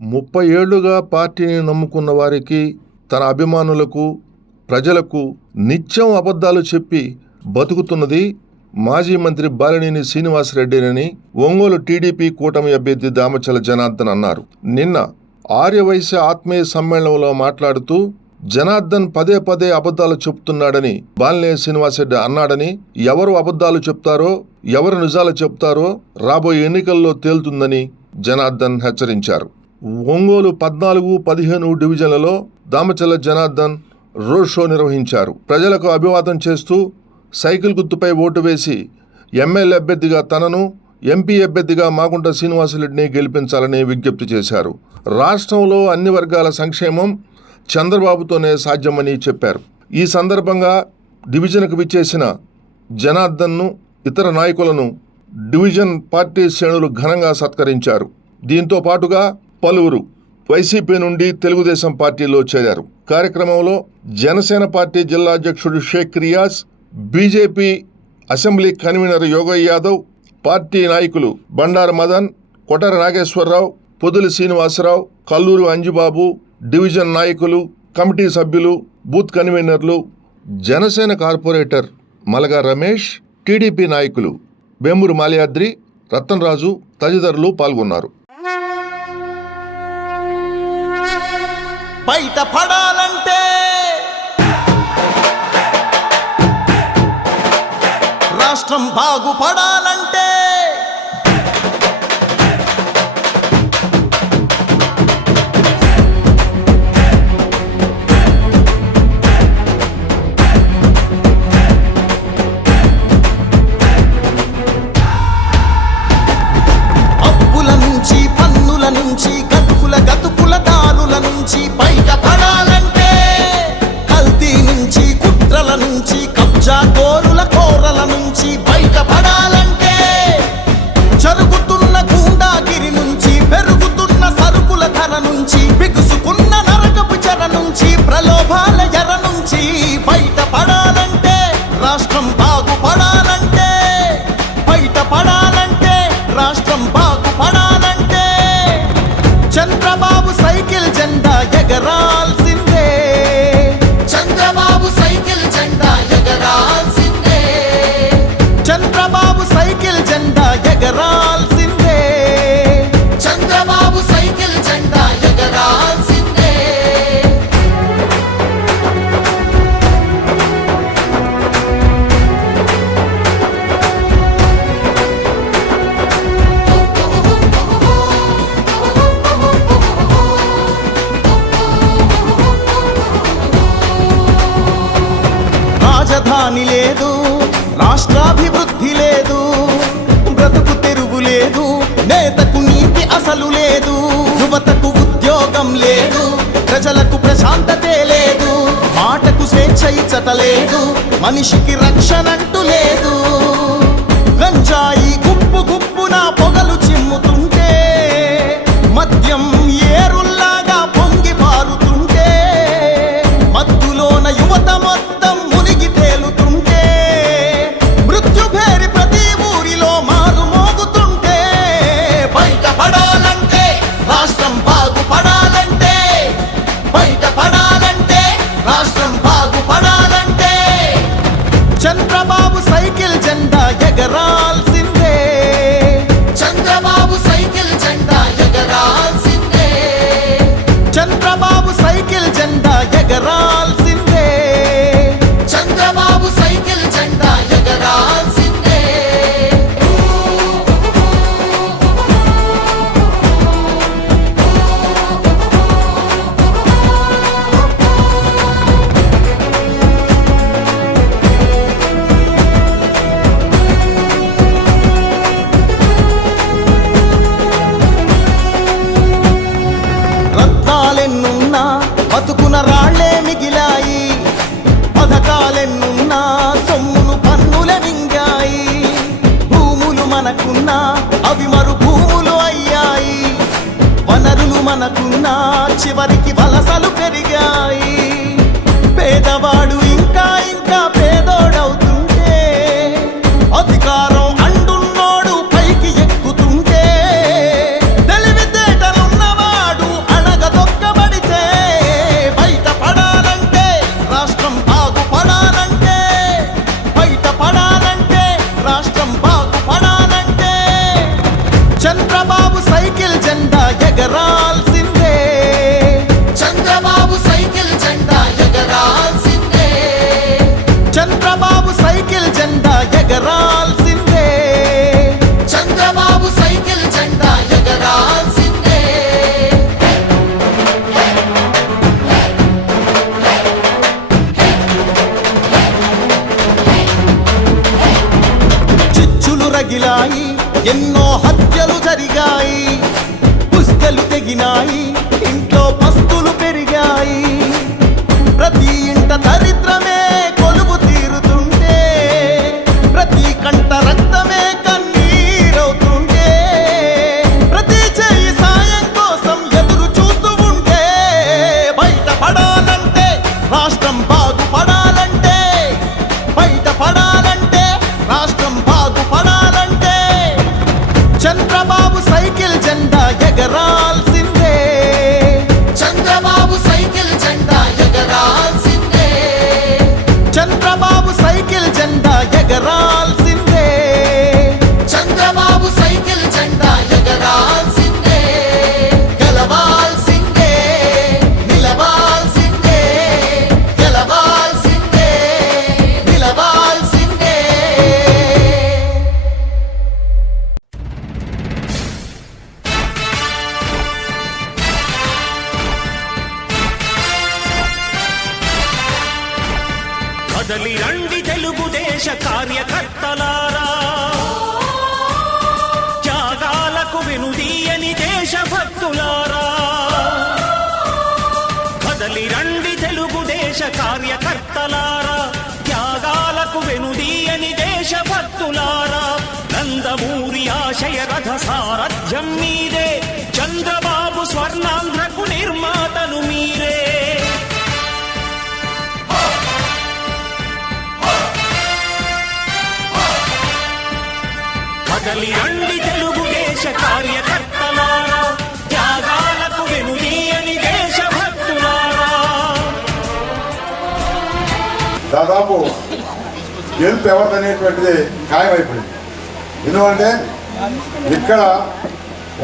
30 ఏళ్లుగా పార్టీని నమ్ముకున్న వారికి, తన అభిమానులకు, ప్రజలకు నిత్యం అబద్ధాలు చెప్పి బతుకుతున్నది మాజీ మంత్రి బాలినేని శ్రీనివాసరెడ్డినని ఒంగోలు టీడీపీ కూటమి అభ్యర్థి దామచల జనార్దన్ అన్నారు. నిన్న ఆర్యవైశ్య ఆత్మీయ సమ్మేళనంలో మాట్లాడుతూ జనార్దన్ పదే పదే అబద్ధాలు చెప్తున్నాడని బాలినేని శ్రీనివాసరెడ్డి అన్నాడని, ఎవరు అబద్ధాలు చెప్తారో, ఎవరు నిజాలు చెప్తారో రాబోయే ఎన్నికల్లో తేలుతుందని జనార్దన్ హెచ్చరించారు. ఒంగోలు 14, 15 డివిజన్లలో దామచల జనార్దన్ రోడ్ షో నిర్వహించారు. ప్రజలకు అభివాదం చేస్తూ సైకిల్ గుర్తుపై ఓటు వేసి ఎమ్మెల్యే అభ్యర్థిగా తనను, ఎంపీ అభ్యర్థిగా మాగుంట శ్రీనివాసరెడ్డిని గెలిపించాలని విజ్ఞప్తి చేశారు. రాష్ట్రంలో అన్ని వర్గాల సంక్షేమం చంద్రబాబుతోనే సాధ్యమని చెప్పారు. ఈ సందర్భంగా డివిజన్కు విచ్చేసిన జనార్దన్ను, ఇతర నాయకులను డివిజన్ పార్టీ శ్రేణులు ఘనంగా సత్కరించారు. దీంతో పాటుగా పలువురు వైసీపీ నుండి తెలుగుదేశం పార్టీలో చేరారు. కార్యక్రమంలో జనసేన పార్టీ జిల్లా అధ్యక్షుడు Sheikh Riyaz, BJP assembly convener Yogaiah Yadav, party నాయకులు బండారు మదన్, కొటర నాగేశ్వరరావు, పొదులి శ్రీనివాసరావు, కల్లూరు అంజిబాబు, డివిజన్ నాయకులు, కమిటీ సభ్యులు, బూత్ కన్వీనర్లు, జనసేన కార్పొరేటర్ మలగా రమేష్, టీడీపీ నాయకులు వేమూరు మాల్యాద్రి, రతన్రాజు తదితరులు పాల్గొన్నారు. బయట పడాలంటే రాష్ట్రం బాగుపడాలంటే అప్పుల నుంచి, పన్నుల నుంచి, గతుకుల దారుల నుంచి బయట పడాలంటే, కల్తీ నుంచి, కుట్రల నుంచి, కబ్జా కోరల నుంచి బయట పడాలంటే, జరుగుతున్న గూండాగిరి నుంచి, పెరుగుతున్న సరుకుల ధర నుంచి, బిగుసుకున్న నరకపు చెర నుంచి, ప్రలోభాల ఎర నుంచి బయట పడాలంటే, రాష్ట్రం బాగుపడాలంటే, బయట పడాలంటే, రాష్ట్రం బాగుపడాలంటే చంద్రబాబు సైకిల్ జెండా ఎగరాల్సిందే, చంద్రబాబు సైకిల్ జెండా ఎగరాల్సిందే, చంద్రబాబు సైకిల్ జెండా ఎగరాల్సిందే, చంద్రబాబు సైకిల్ జెండా ఎగరాల్సిందే. రాజధాని లేదు, రాష్ట్రాభివృద్ధి లేదు, బ్రతుకు తెరువు లేదు, నేతకు నీతి అసలు లేదు, యువతకు ఉద్యోగం లేదు, ప్రజలకు ప్రశాంతతే లేదు, మాటకు స్వేచ్ఛ ఇచ్చట లేదు, మనిషికి రక్షణంటూ లేదు. గంజాయి గుప్పున పొగలు చిమ్ముతుంటే, మద్యం ఏరుల్లాగా పొంగి పారుతుంటే, మత్తులోన యువత మొత్తం మునిగి తేలుతుంటే, మృత్యుభేరి ప్రతి ఊరిలో మారు మోగుతుంటే, బయట పడాలంటే, రాష్ట్రం బాగుపడాలంటే, బయట పడాలంటే, రాష్ట్రం బాగుపడాలంటే చంద్రబాబు సైకిల్ జెండా ఎగరాల్సిందే, చంద్రబాబు సైకిల్ జెండా ఎగరాల్సిందే, చంద్రబాబు సైకిల్ జెండా ఎగరాల్సిందే, చంద్రబాబు సైకిల్ జెండా ఎగరాల్సిందే. రత్నాలెన్నున్నా బతుకున రాళ్లే మిగిలాయి, పథకాలెన్నున్నా సొమ్మును పన్నుల మింగాయి, భూములు మనకున్నా అవి మరు భూములు అయ్యాయి, వనరులు మనకున్నా చివరికి వలసలు పెరిగాయి, పేదవాడు ఇంకా పేదోడవుతుంటే, అధికారం అండున్నోడు పైకి ఎక్కుతుంటే, తెలివితేటలున్నవాడు ఎన్నో హత్యలు జరిగాయి, పుస్తలు తెగినాయి, ఇంట్లో పస్తులు పెరిగాయి. ప్రతి ఇంట దరిద్రమే కొలువు తీరుతుంటే, ప్రతి కంట రక్తమే కన్నీరవుతుంటే, ప్రతి చేయి సాయం కోసం ఎదురు చూస్తూ ఉంటే, బయటపడాలంటే రాష్ట్రం బాగుపడాలంటే, బయటపడాలంటే రాష్ట్రం బాగుపడాలంటే చంద్రబాబు సైకిల్ జెండా ఎగరాల్సిందే, చంద్రబాబు సైకిల్ జెండా ఎగరాల్సిందే, చంద్రబాబు సైకిల్ జెండా ఎగరాల్సిందే, చంద్రబాబు సైకిల్ జెండా ఎగరాల్సిందే. గెలవాల్సిందే, నిలవాల్సిందే, గెలవాల్సిందే, నిలవాల్సిందే. కదలి రండి తెలుగుదేశ కార్యకర్తలారా, త్యాగాలకు వెనుదీయని దేశభక్తులారా. కదలి రండి తెలుగుదేశ కార్యకర్తలారా, త్యాగాలకు వెనుదీయని దేశభక్తులారా. నందమూరి ఆశయ రథ సారథ్యం మీదే, చంద్రబాబు స్వర్ణాంధ్రకు నిర్మాతలు మీరే. కదలి రండి తెలుగుదేశ కార్యకర్తలారా, త్యాగాలకు వెనుదీయని దేశభక్తులారా. దాదాపు గెలుపు ఎవరిదనేటువంటిది ఖాయమైపోయింది. ఎందుకంటే ఇక్కడ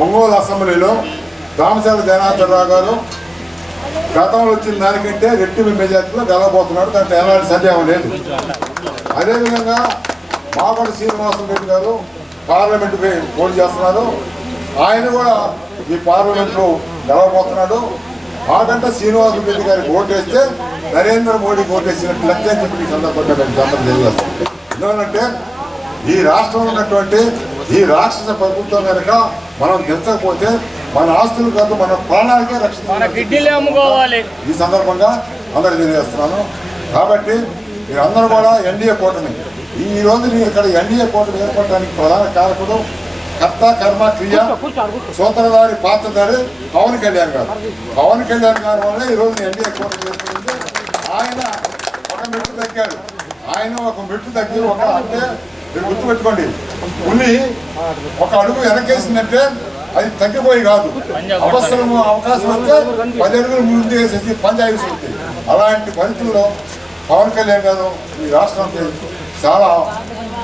ఒంగోలు అసెంబ్లీలో రామచంద్ర జనార్దనరావు గారు గతంలో వచ్చిన దానికంటే రెట్టింపు మెజార్టీలో గెలవబోతున్నాడు, దాంట్లో ఎలాంటి సందేహం లేదు. అదేవిధంగా మాగొండ శ్రీనివాసన్ రెడ్డి గారు పార్లమెంటుకి పోటీ చేస్తున్నారు, ఆయన కూడా ఈ పార్లమెంట్లో గెలవబోతున్నాడు. మాగంట శ్రీనివాసన్ రెడ్డి గారికి ఓటేస్తే నరేంద్ర మోడీకి ఓటేసినట్టు లెక్క అని చెప్పి ఈ సందర్భంగా మేము చెప్పడం తెలియజేస్తాం. ఎందుకంటే ఈ రాష్ట్రంలో ఉన్నటువంటి ఈ రాక్షస ప్రభుత్వం కనుక మనం గెలిచకపోతే మన ఆస్తులు కాదు మన ప్రాణాలకే రక్షించాలి. ఈ సందర్భంగా అందరికి తెలియజేస్తున్నాను. కాబట్టి మీరందరూ కూడా ఎన్డీఏ కూటమి, ఈ రోజు ఇక్కడ ఎన్డీఏ కూటమి ఏర్పడడానికి ప్రధాన కారకుడు కర్త కర్మ క్రియ సూత్రధారి పాత్రధారి పవన్ కళ్యాణ్ గారు. పవన్ కళ్యాణ్ గారి వల్ల ఈరోజు ఎన్డీఏ కూటమి ఏర్పడింది. ఆయన ఒక మెట్టు తగ్గాడు, ఆయన ఒక మెట్టు తగ్గి ఒక అంటే మీరు గుర్తుపెట్టుకోండి, పులి ఒక అడుగు వెనకేసిందంటే అది తగ్గిపోయి కాదు, అవసరము అవకాశం వస్తే 10 అడుగులు ముందు వేసేసి పంచాయతీ అవుతుంది. అలాంటి పరిస్థితుల్లో పవన్ కళ్యాణ్ గారు ఈ రాష్ట్రానికి చాలా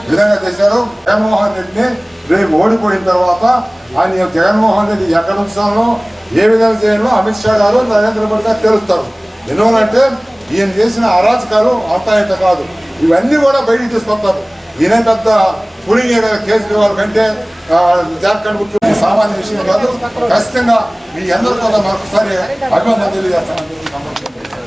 విధంగా చేశారు. జగన్మోహన్ రెడ్డిని రేపు ఓడిపోయిన తర్వాత ఆయన జగన్మోహన్ రెడ్డి ఎక్కడ ఉంచాలో ఏ విధంగా చేయాలో అమిత్ షా గారు నరేంద్ర మోడీ గారు తెలుస్తారు. ఎందుకంటే ఈయన చేసిన అరాచకాలు అంతా ఇంత కాదు, ఇవన్నీ కూడా బయటికి తీసుకొస్తారు. ఈయన పెద్ద పులింగే కేజ్రీవాల్ కంటే జార్ఖండ్ ముఖ్యమంత్రి సామాన్య విషయం కాదు. ఖచ్చితంగా మీ అందరూ కూడా మరొకసారి అభినందనలు తెలియజేస్తాను.